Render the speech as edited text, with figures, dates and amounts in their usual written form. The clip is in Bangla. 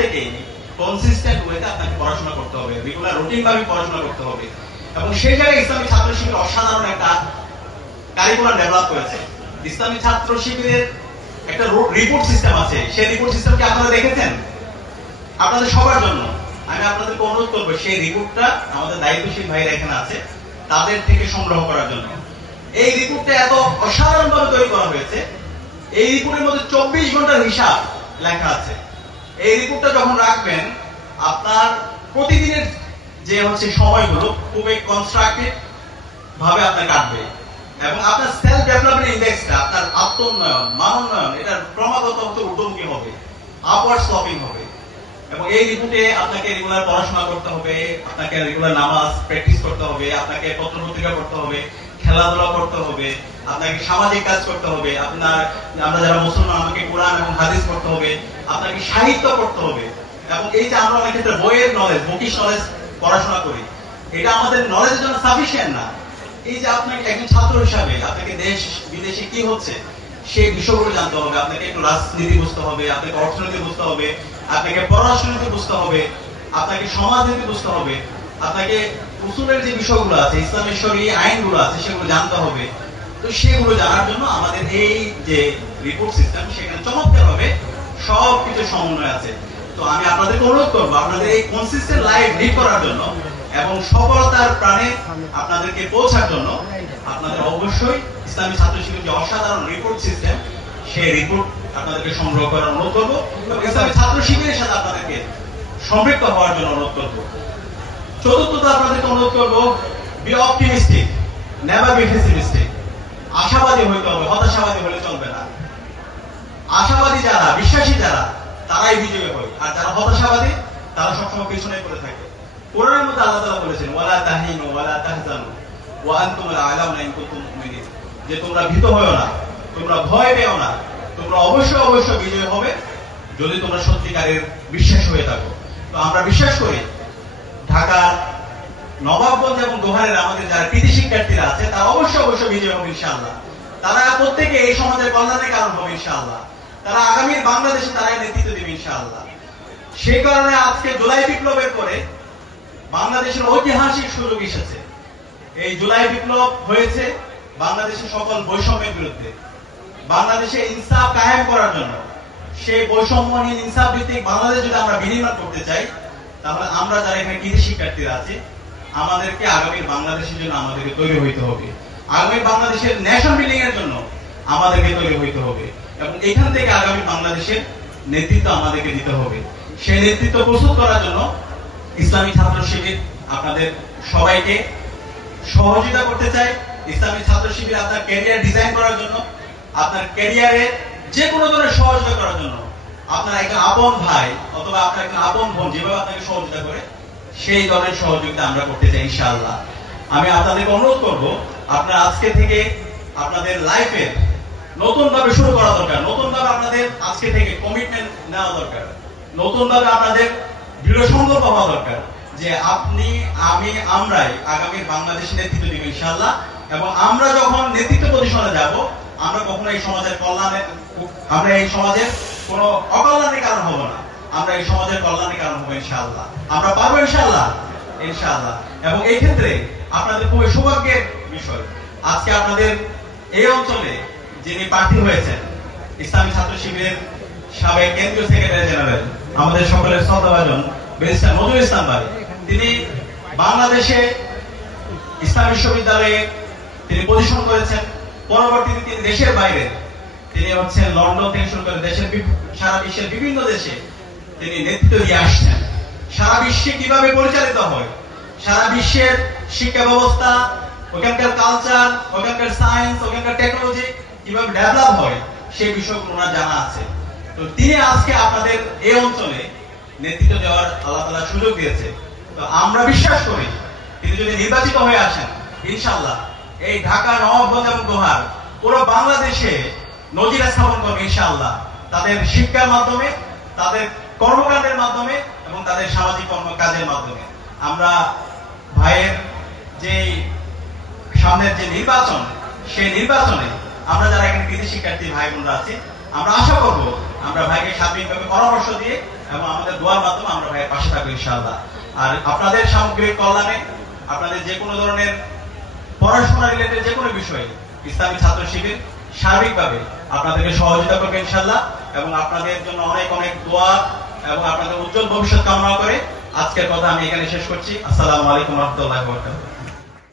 থেকে কনসিস্টেন্ট ওয়েতে আপনাকে পড়াশোনা করতে হবে, রেগুলার রুটিন ভাবে পড়াশোনা করতে হবে। এবং সেই জায়গায় ইসলামী ছাত্র শিবির অসাধারণ একটা কারিকুলাম ডেভেলপ করেছে। ইসলামী ছাত্র শিবিরের একটা রিপোর্ট সিস্টেম আছে, সেই রিপোর্ট সিস্টেম কি আপনারা দেখেছেন? আপনাদের সবার জন্য আমি আপনাদেরকে অনুরোধ করবো সেই রিপোর্টটা আমাদের দায়িত্বশীল ভাইরা এখানে আছে তাদের থেকে সংগ্রহ করার জন্য। এই রিপোর্টটা এত অসাধারণ ভাবে তৈরি করা হয়েছে, এই রিপোর্টের মধ্যে 24 ঘন্টার হিসাব লেখা আছে। এই রিপোর্টটা যখন রাখবেন আপনার প্রতিদিনের যে সময়গুলো খুবই কনস্ট্রাকটিভ ভাবে আপনার কাটবে এবং আপনার সেলফ ডেভেলপমেন্ট ইন্ডেক্সটা, আপনার আত্মোন্নয়ন, মানোন্নয়ন, এটা ক্রমাগত ঊর্ধ্বমুখী হবে, আপওয়ার্ড স্লপিং হবে। এবং এই রিপোর্টে আপনাকে রেগুলার পড়াশোনা করতে হবে, আপনাকে রেগুলার নামাজ প্র্যাকটিস করতে হবে, আপনাকে পত্র পত্রিকা পড়তে হবে, খেলাধুলা করতে হবে, আপনাকে সামাজিক কাজ করতে হবে, আমরা যারা মুসলমান আমাকে কোরআন এবং হাদিস পড়তে হবে, আপনাকে সাহিত্য পড়তে হবে। এবং এই যে আমরা অনেক ক্ষেত্রে বইয়ের নলেজ, বুকিশ নলেজ পড়াশোনা করি, এটা আমাদের নলেজের জন্য সাফিসিয়েন্ট না। এই যে আপনাকে একজন ছাত্র হিসাবে আপনাকে দেশ বিদেশে কি হচ্ছে সেই বিষয়গুলো জানতে হবে, আপনাকে একটু রাজনীতি বুঝতে হবে, আপনাকে অর্থনীতি বুঝতে হবে, আপনাকে পররাষ্ট্রনীতি বুঝতে হবে, আপনাকে সমাজনীতি বুঝতে হবে, আপনাকে উসুলের যে বিষয়গুলো আছে, ইসলামের শরীয়ী আইনগুলো আছে সেগুলো জানতে হবে। তো সেগুলো জানার জন্য আমাদের এই যে রিপোর্ট সিস্টেম সেখানে চমৎকার ভাবে সবকিছু সমন্বয় আছে। তো আমি আপনাদেরকে অনুরোধ করবো আপনাদের এই কনসিস্টেন্ট লাইফ লিড করার জন্য এবং সফলতার প্রাণে আপনাদেরকে পৌঁছার জন্য আপনাদের অবশ্যই ইসলামী ছাত্র শিবির যে অসাধারণ রিপোর্ট সিস্টেম সেই রিপোর্ট আপনাদেরকে সংগ্রহ করার অনুরোধ করবো এবং ইসলামী ছাত্র শিবিরের সাথে আপনাদেরকে সম্পৃক্ত হওয়ার জন্য অনুরোধ করবো। চতুর্থত আপনাদেরকে অনুরোধ করবো, B optimistic, never be pessimistic. আশাবাদী হইতে হবে, হতাশাবাদী হলে চলবে না। আশাবাদী যারা, বিশ্বাসী যারা, তারাই বিজয়ী হয়, আর যারা হতাশাবাদী তারা সবসময় পিছনে পড়ে থাকে। কোরআনের মধ্যে আল্লাহ তাআলা বলেছেন, ওয়ালা তাহিনু ওয়ালা তাহজানু ওয়া আনতুমুল আ'লাউনা ইন কুনতুম মুমিনিন, যে তোমরা ভীত হয়ো না, তোমরা ভয় পেও না, তোমরা অবশ্যই অবশ্যই বিজয় হবে যদি তোমরা সত্যিকারের বিশ্বাস হয়ে থাকো। তো আমরা বিশ্বাস করি ঢাকার নবাবগঞ্জ এবং দোহারের আমাদের যারা কৃতি শিক্ষার্থীরা আছে তারা অবশ্যই অবশ্যই বিজয় হবে ইনশাআল্লাহ। তারা প্রত্যেকে এই সমাজের কল্যাণের কারণ হবে ইনশাআল্লাহ। তারা আগামীর বাংলাদেশে তারাই নেতৃত্ব দেবে ইনশাআল্লাহ। সেই কারণে আজকে জুলাই বিপ্লবের পরে বাংলাদেশের ঐতিহাসিক সুযোগ এসেছে। এই জুলাই বিপ্লব হয়েছে বাংলাদেশের সকল বৈষম্যের বিরুদ্ধে, বাংলাদেশে ইনসাফ কায়েম করার জন্য। সেই বৈষম্যহীন ইনসাফ ভিত্তিক বাংলাদেশ যদি আমরা বিনির্মাণ করতে চাই, তাহলে আমরা যারা এখানে কৃতি শিক্ষার্থীরা আছি আমাদেরকে আগামীর বাংলাদেশের জন্য আমাদেরকে তৈরি হইতে হবে, আগামী বাংলাদেশের ন্যাশন বিল্ডিং এর জন্য আমাদেরকে তৈরি হইতে হবে এবং এখান থেকে আগামী বাংলাদেশের নেতৃত্ব আমাদেরকে দিতে হবে। সেই নেতৃত্ব প্রস্তুত করার জন্য ইসলামী ছাত্র শিবির আপনাদের সবাইকে সহযোগিতা করতে চাই। ইসলামী ছাত্র শিবির আপনার ক্যারিয়ার ডিজাইন করার জন্য, আপনার ক্যারিয়ারে যে কোনো ধরনের সহযোগিতা করার জন্য, আপনার একটা আপন ভাই অথবা আপনার একটা আপন বোন যেভাবে আপনাকে সহযোগিতা করে সেই ধরনের সহযোগিতা আমরা করতে চাই ইনশাআল্লাহ। আমি আপনাদেরকে অনুরোধ করব আপনারা আজকে থেকে আপনাদের লাইফের নতুন ভাবে শুরু করা দরকার, নতুন ভাবে আপনাদের আজকে থেকে কমিটমেন্ট নেওয়া দরকার, নতুন ভাবে আপনাদের দৃঢ় সংকল্প হওয়া দরকার যে আপনি, আমি, আমরাই আগামীর বাংলাদেশে নেতৃত্ব দিব ইনশাআল্লাহ। এবং আমরা যখন নেতৃত্ব পজিশনে যাব আমরা কখনো এই সমাজের কল্যাণে, আমরা এই সমাজের কোন অকল্যাণের কারণ হব না, আমরা এই সমাজের কল্যাণের কারণ হবো ইনশাআল্লাহ। আমরা পারবো ইনশাআল্লাহ, ইনশাআল্লাহ। এবং এই ক্ষেত্রে আপনাদের খুবই সৌভাগ্যের বিষয়, আজকে আপনাদের এই অঞ্চলে যিনি প্রার্থী হয়েছেন ইসলামী ছাত্র শিবিরের সাবেক কেন্দ্রীয় সেক্রেটারি জেনারেল, আমাদের সকলের শ্রদ্ধাভাজন ব্যারিস্টার নজরুল ইসলাম ভাই, তিনি বাংলাদেশে ইসলাম বিশ্ববিদ্যালয়ে তিনি পজিশন করেছেন। পরবর্তীতে তিনি দেশের বাইরে, তিনি লন্ডন থেকে শুরু করে দেশের সারা বিশ্বের বিভিন্ন দেশে তিনি নেতৃত্ব দিয়ে আসছেন। সারা বিশ্বে কিভাবে পরিচালিত হয়, সারা বিশ্বের শিক্ষা ব্যবস্থা, ওখানকার কালচার, ওখানকার সায়েন্স, ওখানকার টেকনোলজি কিভাবে ডেভেলপ হয় সেই বিষয়গুলো ওনার জানা আছে। তো তিনি আজকে আপনাদের এই অঞ্চলে নেতৃত্ব দেওয়ার আল্লাহ তাআলা সুযোগ দিয়েছে। তো আমরা বিশ্বাস করি তিনি যদি নির্বাচিত হয়ে আসেন ইনশাআল্লাহ এই ঢাকা, নবাবগঞ্জ এবং দোহার পুরো বাংলাদেশে নজির স্থাপন করবে ইনশাআল্লাহ, তাদের শিক্ষার মাধ্যমে, তাদের কর্মকাণ্ডের মাধ্যমে এবং তাদের সামাজিক কর্মকাজের মাধ্যমে। আমরা ভাইয়ের যে সামনের যে নির্বাচন, সেই নির্বাচনে আমরা যারা এখানে কৃতি শিক্ষার্থী ভাই বোনরা আছি আমরা আশা করব আমরা ভাইকে সার্বিকভাবে পরামর্শ দিয়ে এবং আমাদের দোয়ার মাধ্যমে আমরা ভাইয়ের পাশে থাকবো ইনশাআল্লাহ। আর আপনাদের সামগ্রিক কল্যাণে, আপনাদের যে কোনো ধরনের পড়াশোনা রিলেটেড যে কোনো বিষয়ে ইসলামী ছাত্র শিবির সার্বিকভাবে আপনাদেরকে সহযোগিতা করবে ইনশাআল্লাহ। এবং আপনাদের জন্য অনেক অনেক দোয়া এবং আপনাদের উজ্জ্বল ভবিষ্যৎ কামনা করে আজকের কথা আমি এখানে শেষ করছি। আসসালামু আলাইকুম ওয়া রাহমাতুল্লাহি ওয়া বারাকাতুহু।